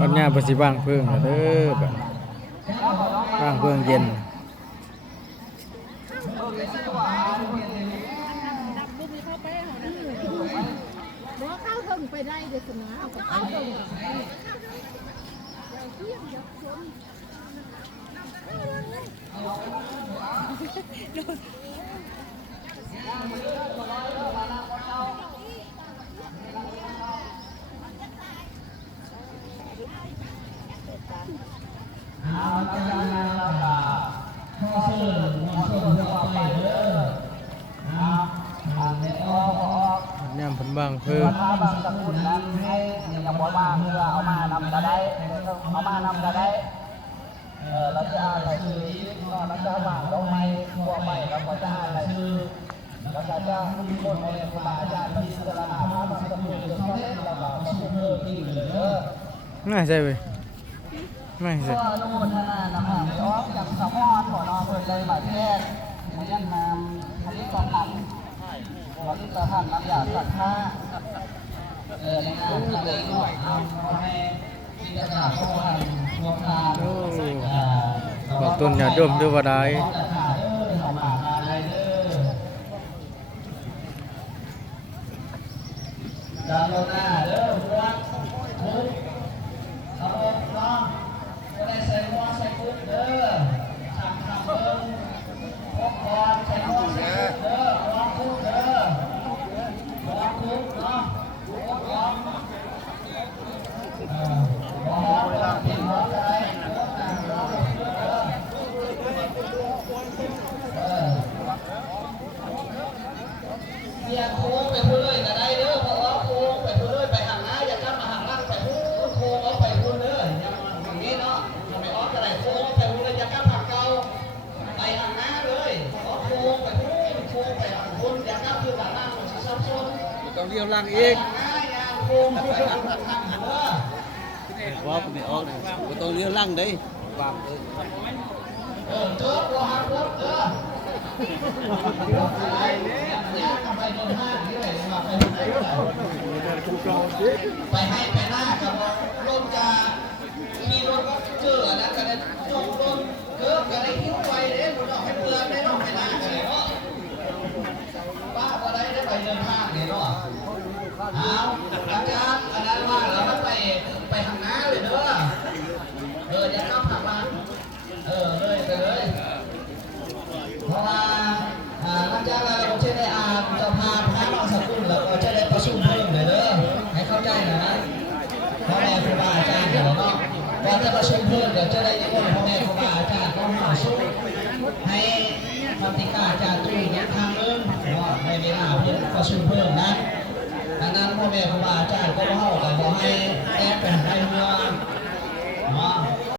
ปัญญาประสิบ้างเพิ่งเด้อแบบบ้างเพิ่งเย็นข้าวเพิ่งไปได้เด็กนะเอาข้าวเพิ่งย่ำพันบางเพิ่ง ถ้าบางสกุลนั้นให้อย่าบอกว่าเพื่อเอามานำก็ได้เอามานำก็ได้เราจะอ่านรายชื่อนี้เราจะวางลงไม้ทั่วไปเราก็จะอ่านรายชื่อแล้วก็จะมีคนในครูบาอาจารย์ที่พิจารณาพระบางสกุลจนเขาได้เราก็ต้องเพิ่มที่เลยเด้อ ง่ายใช่ไหมง่ายใช่ ก็โน่นนั่นน่ะน้ำมันออกจากสะพานขอนอนเปิดเลยหมายแพทย์มายันนำคณิตศาสตร์เราที่ประพันธ์น้ำยาสัตว์ท่าในงานทะเลก็เอาให้วิทยาศาสตร์เข้ามาร่วมงาน บอกต้นอย่าดมด้วยว่าได้ดาวหน้าเด้อพวกทุกเอาน้องก็ได้ใส่หัวใส่กุ๊กเด้อทำเบิ้งพวกบอลใส่หัวใส่กุ๊กเด้อวางกุ๊กเด้อวางกุ๊กเนาะวางวางเป็นหัวอะไรเรียนโค้งไปพูดเลยก็ได้เด้อเพราะว่าโค้งไปพูดเลยไปห่างหน้าอย่ากลับมาห่างล่างไปพูดโค้งเอาไปพูดเลยอย่างนี้เนาะทำไมออกอะไรโค้งไปพูดเลยอย่ากลับห่างเก่าไปห่างหน้าเลยเพราะโค้งไปพูดโค้งไปห่างคนอย่ากลับคือห่างหน้ามันจะซับซ้อนต้องเลี้ยวล่างอีกห่างหน้าอย่าโค้งไปห่างห่างเด้อว่าไม่ออกต้องเลี้ยวล่างได้บางเด้อรอหาคนเด้อไปให้ไปหน้ากับรถกามีรถก็เจอนะกันเลยจงรถเกิดกันเลยทิ้งไปเด้รถออกให้เปลือกได้นอกไปหน้ากันเลยเนาะป้าก็ได้ไปเดินทางเลยเนาะเอาอาจารย์อาจารย์ว่าแล้วมันไปทางหน้าเลยเด้ออย่าเข้าผับมาเลยไปเลยเพราะว่าหลังจากเราจะได้จะพาพระบางสกุลแล้วก็จะได้ประชุมเพิ่มเลยเด้อให้เข้าใจนะพ่อแม่ครูบาอาจารย์เดี๋ยวเนาะพอจะประชุมเพิ่มเดี๋ยวจะได้นิมนต์พ่อแม่ครูบาอาจารย์ก็มาสู้ให้ธรรมติกาอาจารย์ตุ้ยเนี่ยทางนึงเนาะในเวลาเพื่อประชุมเพิ่มนะ